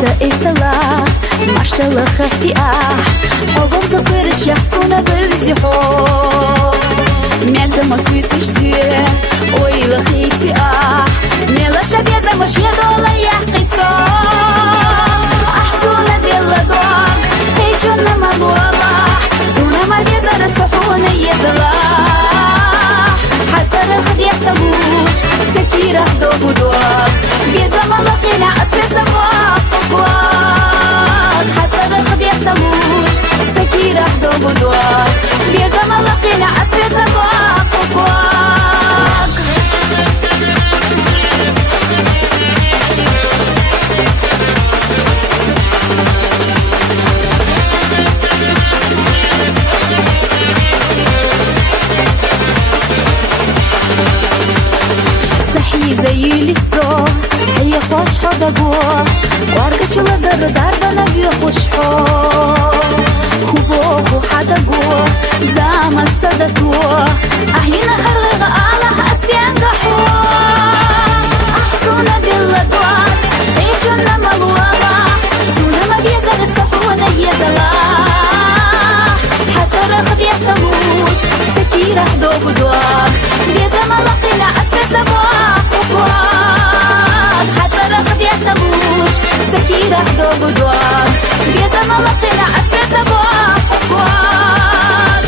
سئسلا مرشل خطيئة حبوب زقرش يحصون بالزحو مرزم وثوثش سوى ويل خيتئة ميلا شبيزة مش يدولا يحقصا أحسونا دل دوام هيجونا مالولا سونا مريزة رسحونا يزلا حزر خد يحتبوش سكيرة دوبو دوام بيزا ملقينا أسفل زفاق أقوال حزر خد يحتبوش سكيرة دوبو دوام بيزا ملقينا أسفل زفاق أقوال زي لسه هي خوش حدا جوا وارجع لزر داربنا بيخوش حو خوبو حدا جوا زعم السدتوا أهينا خلق على أستيان جحوا أحسونا دل دوار إيجونا ملوالا سونا ما بيزر الصحونا يزلا حتى رخب يحتوش سكيرة دوب دوار بيزا ملقينا أسفل زبوار حتى رخد يحتبوش سكيرة دوب دوار بيزا ملقينا أسفل زبوار حقوار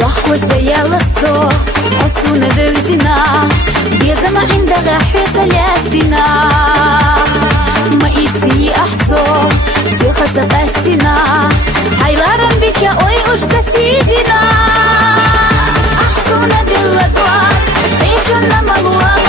ضحكوت زي اللصو حصونا دوزنا بيزا ما عندها حيث لاتنا ما إيسي أحصو سيخة سقاستنا حيلارن بيشا أوي أجسا سيدنا أحصونا دل دوار إيجونا ملوار